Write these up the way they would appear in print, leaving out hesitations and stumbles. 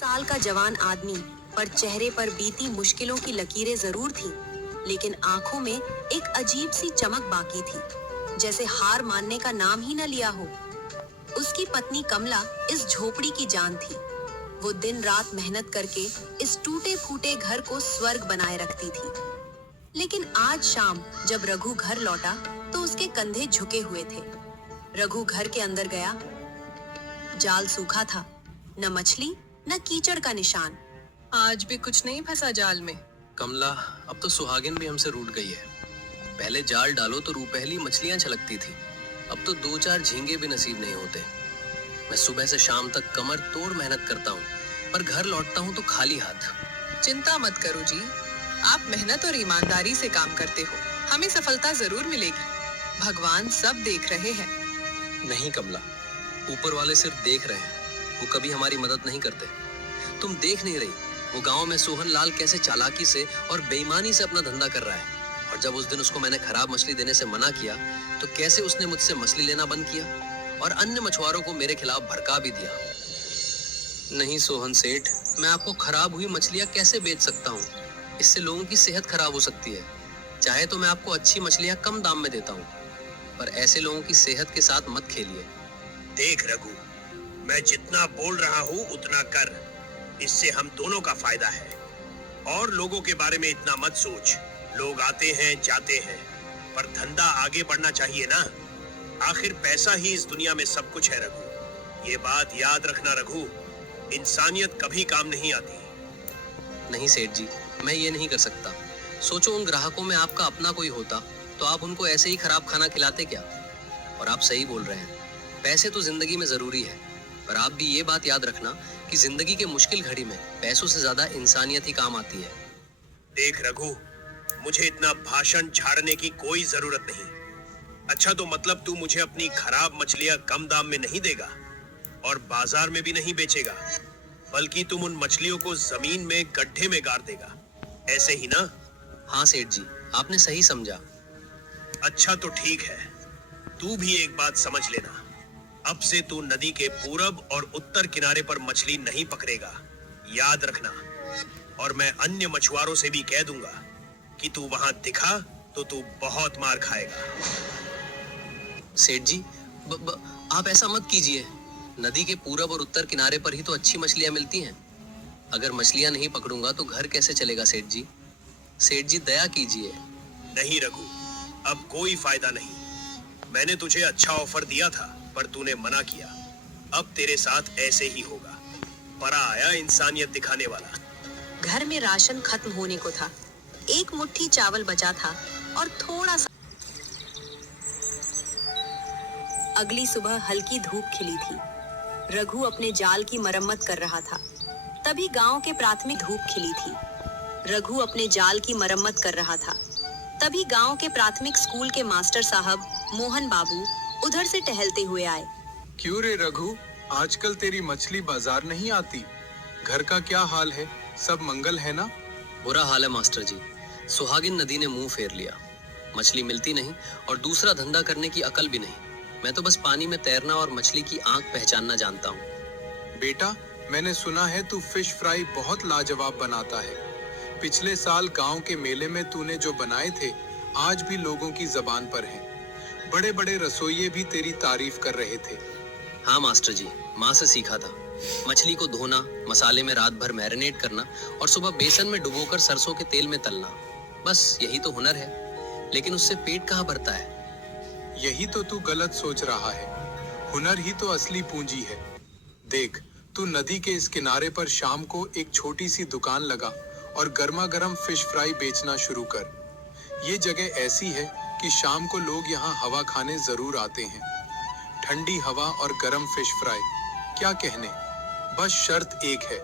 साल का जवान आदमी, पर चेहरे पर बीती मुश्किलों की लकीरें जरूर थीं, लेकिन आंखों में एक अजीब सी चमक बाकी थी, जैसे हार मानने का नाम ही न लिया हो। उसकी पत्नी कमला इस झोपड़ी की जान थी। वो दिन रात मेहनत करके इस टूटे फूटे घर को स्वर्ग बनाए रखती थी। लेकिन आज शाम जब रघु घर लौटा तो उसके कंधे झुके हुए थे। रघु घर के अंदर गया। जाल सूखा था, न मछली न कीचड़ का निशान। आज भी कुछ नहीं फंसा जाल में। कमला, अब तो सुहागिन भी हमसे रूठ गई है। पहले जाल डालो तो रूपहली मछलियां छलकती थी, अब तो 2-4 झींगे भी नसीब नहीं होते। मैं सुबह से शाम तक कमर तोड़ मेहनत करता हूँ, पर घर लौटता हूँ तो खाली हाथ। चिंता मत करो जी, आप मेहनत और ईमानदारी से काम करते हो, हमें सफलता जरूर मिलेगी। भगवान सब देख रहे हैं। नहीं कमला, ऊपर वाले सिर्फ देख रहे हैं, वो कभी हमारी मदद नहीं करते। तुम देख नहीं रही वो गांव में सोहन लाल कैसे चालाकी से और बेईमानी से अपना धंधा कर रहा है। और जब उस दिन उसको मैंने खराब मछली देने से मना किया तो कैसे उसने मुझसे मछली लेना बंद किया और अन्य मछुआरों को मेरे खिलाफ भड़का भी दिया। नहीं सोहन सेठ, मैं आपको खराब हुई मछलियां कैसे बेच सकता हूँ? इससे लोगों की सेहत खराब हो सकती है। चाहे तो मैं आपको अच्छी मछलियां कम दाम में देता हूँ, पर ऐसे लोगों की सेहत के साथ मत खेलिए। देख रघु, मैं जितना बोल रहा हूँ उतना कर, इससे हम दोनों का फायदा है। और लोगों के बारे में इतना मत सोच। लोग आते हैं जाते हैं, पर धंधा आगे बढ़ना चाहिए ना। आखिर पैसा ही इस दुनिया में सब कुछ है रघु। ये बात याद रखना रघु, इंसानियत कभी काम नहीं आती। नहीं सेठ जी, मैं ये नहीं कर सकता। सोचो उन ग्राहकों में आपका अपना कोई होता तो आप उनको ऐसे ही खराब खाना खिलाते क्या? और आप सही बोल रहे हैं, पैसे तो जिंदगी में जरूरी है, पर आप भी ये बात याद रखना कि जिंदगी के मुश्किल घड़ी में पैसों से ज्यादा इंसानियत ही काम आती है। देख रघु, मुझे इतना भाषण झाड़ने की कोई जरूरत नहीं। अच्छा, तो मतलब तू मुझे अपनी खराब मछलियां कम दाम में नहीं देगा और बाजार में भी नहीं बेचेगा, बल्कि तुम उन मछलियों को जमीन में गड्ढे में गाड़ देगा, ऐसे ही ना? हाँ सेठ जी, आपने सही समझा। अच्छा तो ठीक है, तू भी एक बात समझ लेना। अब से तू नदी के पूरब और उत्तर किनारे पर मछली नहीं पकड़ेगा, याद रखना। और मैं अन्य मछुआरों से भी कह दूंगा कि तू वहां दिखा तो तू बहुत मार खाएगा। सेठ जी, आप ऐसा मत कीजिए। नदी के पूरब और उत्तर किनारे पर ही तो अच्छी मछलियां मिलती हैं। अगर मछलियां नहीं पकड़ूंगा तो घर कैसे चलेगा सेठ जी? सेठ जी दया कीजिए। नहीं रघु, अब कोई फायदा नहीं। मैंने तुझे अच्छा ऑफर दिया था, पर तूने मना किया। अब तेरे साथ ऐसे ही होगा। परा आया इंसानियत दिखाने वाला। घर में राशन खत्म होने को था। एक मुट्ठी चावल बचा था और थोड़ा सा। अगली सुबह हल्की धूप खिली थी। रघु अपने जाल की मरम्मत कर रहा था। तभी गांव के प्राथमिक धूप खिली थी। रघु अपने जाल की मरम्मत कर रहा था। तभी गांव के प्राथमिक स्कूल के मास्टर साहब मोहन बाबू उधर से टहलते हुए आए। क्यों रे रघु, आजकल तेरी मछली बाजार नहीं आती? घर का क्या हाल है? सब मंगल है ना? बुरा हाल है मास्टर जी। सुहागिन नदी ने मुंह फेर लिया। मछली मिलती नहीं और दूसरा धंधा करने की अकल भी नहीं। मैं तो बस पानी में तैरना और मछली की आंख पहचानना जानता हूँ। बेटा, मैंने सुना है तू फिश फ्राई बहुत लाजवाब बनाता है। पिछले साल गांव के मेले में तूने जो बनाए थे आज भी लोगों की जबान पर हैं। बड़े बड़े रसोइये भी तेरी तारीफ कर रहे थे। हाँ मास्टर जी, माँ से सीखा था। मछली को धोना, मसाले में रात भर मैरिनेट करना और सुबह बेसन में डुबोकर सरसों के तेल में तलना, बस यही तो हुनर है। लेकिन उससे पेट कहाँ भरता है? यही तो तू गलत सोच रहा है। हुनर ही तो असली पूंजी है। देख, तू नदी के इस किनारे पर शाम को एक छोटी सी दुकान लगा और गर्मा गर्म फिश फ्राई बेचना शुरू कर। ये जगह ऐसी है कि शाम को लोग यहाँ हवा खाने जरूर आते हैं। ठंडी हवा और गर्म फिश फ्राई, क्या कहने। बस शर्त एक है,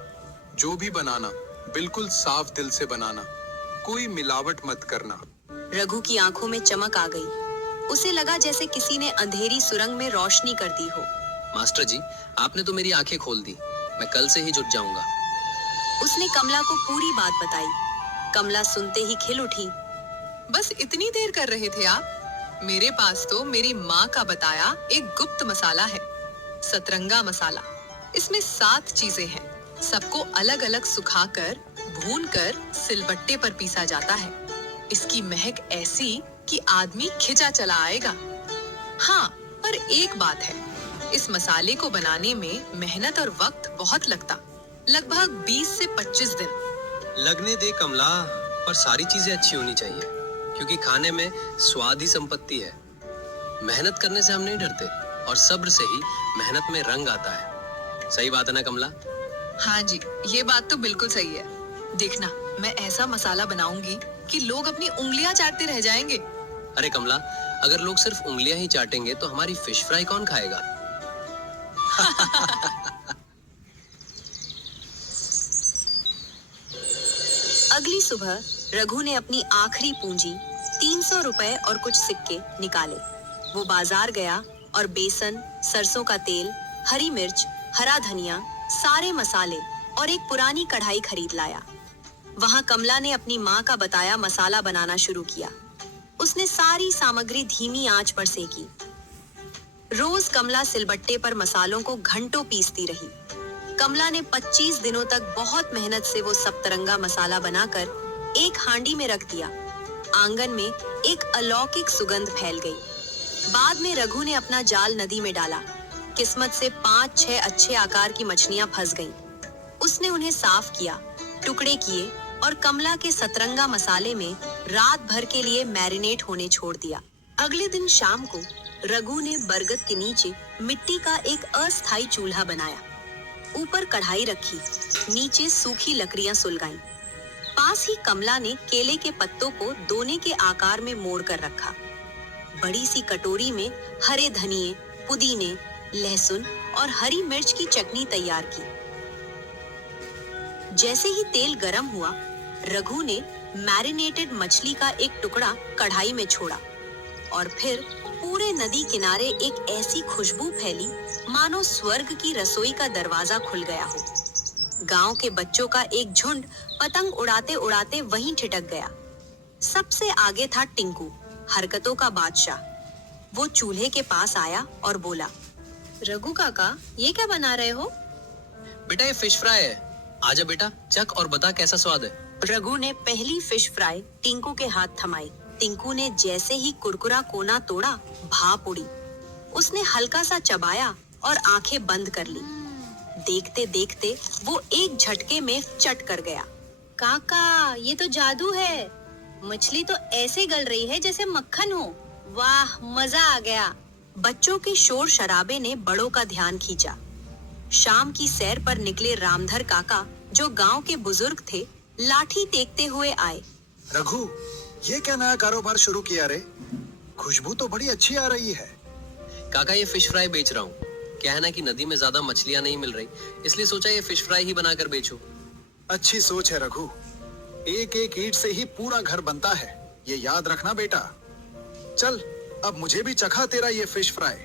जो भी बनाना बिल्कुल साफ दिल से बनाना, कोई मिलावट मत करना। रघु की आंखों में चमक आ गई। उसे लगा जैसे किसी ने अंधेरी सुरंग में रोशनी कर दी हो। मास्टर जी, आपने तो मेरी आंखें खोल दी। मैं कल से ही जुट जाऊंगा। उसने कमला को पूरी बात बताई। कमला सुनते ही खिल उठी। बस इतनी देर कर रहे थे आप? मेरे पास तो मेरी माँ का बताया एक गुप्त मसाला है, सतरंगा मसाला। इसमें 7 चीजें हैं। सबको अलग अलग सुखाकर, भूनकर सिलबट्टे पर पीसा जाता है। इसकी महक ऐसी कि आदमी खिंचा चला आएगा। हाँ, पर एक बात है, इस मसाले को बनाने में मेहनत और वक्त बहुत लगता, लगभग 20 से 25 दिन। लगने दे कमला, पर सारी चीजें अच्छी होनी चाहिए, क्योंकि खाने में स्वाद ही संपत्ति है। मेहनत करने से हम नहीं डरते, और सब्र से ही मेहनत में रंग आता है। सही बात है ना कमला? हाँ जी, ये बात तो बिल्कुल सही है। देखना, मैं ऐसा मसाला बनाऊंगी कि लोग अपनी उंगलियां चाटते रह जाएंगे। अरे कमला, अगर लोग सिर्फ उंगलियां ही चाटेंगे तो हमारी फिश फ्राई कौन खाएगा? अगली सुबह रघु ने अपनी आखिरी पूंजी 300 रुपए और कुछ सिक्के निकाले। वो बाजार गया और बेसन, सरसों का तेल, हरी मिर्च, हरा धनिया, सारे मसाले और एक पुरानी कढ़ाई खरीद लाया। वहां कमला ने अपनी माँ का बताया मसाला बनाना शुरू किया। उसने सारी सामग्री धीमी आंच पर सेकी। रोज कमला सिलबट्टे पर मसालों को घंटों पीसती रही। कमला ने 25 दिनों तक बहुत मेहनत से वो सप्तरंगा मसाला बनाकर एक हांडी में रख दिया। आंगन में एक अलौकिक सुगंध फैल गई। बाद में रघु ने अपना जाल नदी में डाला। किस्मत से 5-6 अच्छे आकार की मछलियां फंस गईं। उसने उन्हें साफ किया, टुकड़े किए और कमला के सतरंगा मसाले में रात भर के लिए मैरिनेट होने छोड़ दिया। अगले दिन शाम को रघु ने बरगद के नीचे मिट्टी का एक अस्थायी चूल्हा बनाया। ऊपर कढ़ाई रखी, नीचे सूखी लकड़ियां सुलगाईं। पास ही कमला ने केले के पत्तों को दोने के आकार में मोड़ कर रखा। बड़ी सी कटोरी में हरे धनिये, पुदीने, लहसुन और हरी मिर्च की चटनी तैयार की। जैसे ही तेल गरम हुआ, रघु ने मैरिनेटेड मछली का एक टुकड़ा कढ़ाई में छोड़ा और फिर पूरे नदी किनारे एक ऐसी खुशबू फैली मानो स्वर्ग की रसोई का दरवाजा खुल गया हो। गांव के बच्चों का एक झुंड पतंग उड़ाते उड़ाते वहीं ठिठक गया। सबसे आगे था टिंकू, हरकतों का बादशाह। वो चूल्हे के पास आया और बोला, रघु काका, ये क्या बना रहे हो? बेटा, ये फिश फ्राई है। आजा बेटा, चख और बता कैसा स्वाद है। रघु ने पहली फिश फ्राई टिंकू के हाथ थमाई। टिंकू ने जैसे ही कुरकुरा कोना तोड़ा, भाप उड़ी। उसने हल्का सा चबाया और आंखें बंद कर ली। देखते देखते वो एक झटके में चट कर गया। काका, ये तो जादू है। मछली तो ऐसे गल रही है जैसे मक्खन हो। वाह, मजा आ गया। बच्चों के शोर शराबे ने बड़ों का ध्यान खींचा। शाम की सैर पर निकले रामधर काका, जो गांव के बुजुर्ग थे, लाठी टेकते हुए आए। रघु, ये क्या नया कारोबार शुरू किया रे? खुशबू तो बड़ी अच्छी आ रही है। काका, ये फिश फ्राई बेच रहा हूँ। क्या है ना कि नदी में ज्यादा मछलियाँ नहीं मिल रही, इसलिए सोचा ये फिश फ्राई ही बनाकर बेचूं। अच्छी सोच है रघु। एक एक ईंट से ही पूरा घर बनता है, ये याद रखना बेटा। चल, अब मुझे भी चखा तेरा ये फिश फ्राई।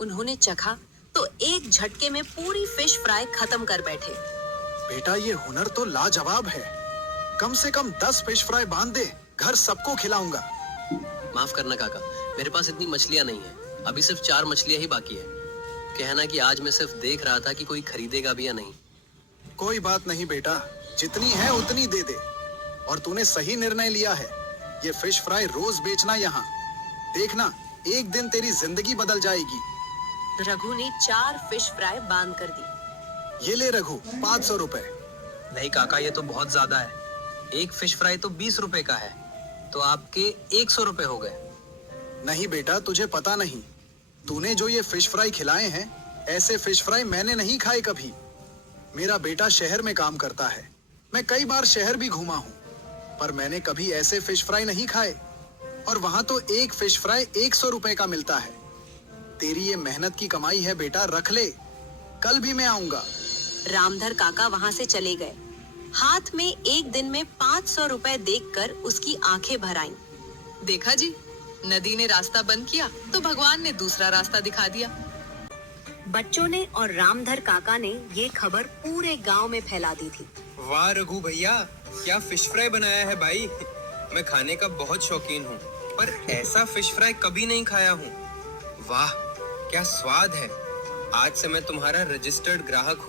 उन्होंने चखा तो एक झटके में पूरी फिश फ्राई खत्म कर बैठे। बेटा, ये हुनर तो लाजवाब है। कम से कम 10 फिश फ्राई बांध दे, घर सबको खिलाऊंगा। माफ करना काका, मेरे पास इतनी मछलियाँ नहीं है। अभी सिर्फ 4 मछलियाँ ही बाकी है। कहना कि आज मैं सिर्फ देख रहा था कि कोई खरीदेगा भी या नहीं। कोई बात नहीं बेटा, जितनी है उतनी दे दे। और तूने सही निर्णय लिया है। ये फिश फ्राई रोज बेचना यहाँ। देखना, एक दिन तेरी जिंदगी बदल जाएगी। रघु ने 4 फिश फ्राई बांध कर दी। ये ले रघु, 500 रुपए। नहीं काका, ये तो बहुत ज्यादा है। एक फिश फ्राई तो 20 रुपए का है, तो आपके 100 रुपए हो गए। नहीं बेटा, तुझे पता नहीं। तूने जो ये फिश फ्राई खिलाए हैं, ऐसे फिश फ्राई मैंने नहीं खाए कभी। मेरा बेटा शहर में काम करता है। मैं कई बार शहर भी घूमा हूँ, पर मैंने कभी ऐसे फिश फ्राई नहीं खाए। और वहां तो एक फिश फ्राई 100 रुपए का मिलता है। तेरी ये मेहनत की कमाई है बेटा, रख ले। कल भी मैं आऊंगा। रामधर काका वहां से चले गए। हाथ में एक दिन में 500 रुपए देखकर उसकी आंखें भर आईं। देखा जी, नदी ने रास्ता बंद किया तो भगवान ने दूसरा रास्ता दिखा दिया। बच्चों ने और रामधर काका ने ये खबर पूरे गांव में फैला दी थी। वाह रघु भैया, क्या फिश फ्राई बनाया है भाई। मैं खाने का बहुत शौकीन हूँ, पर ऐसा फिश फ्राई कभी नहीं खाया हूँ। वाह, क्या स्वाद है। आज से मैं तुम्हारा रजिस्टर्ड ग्राहक हूँ।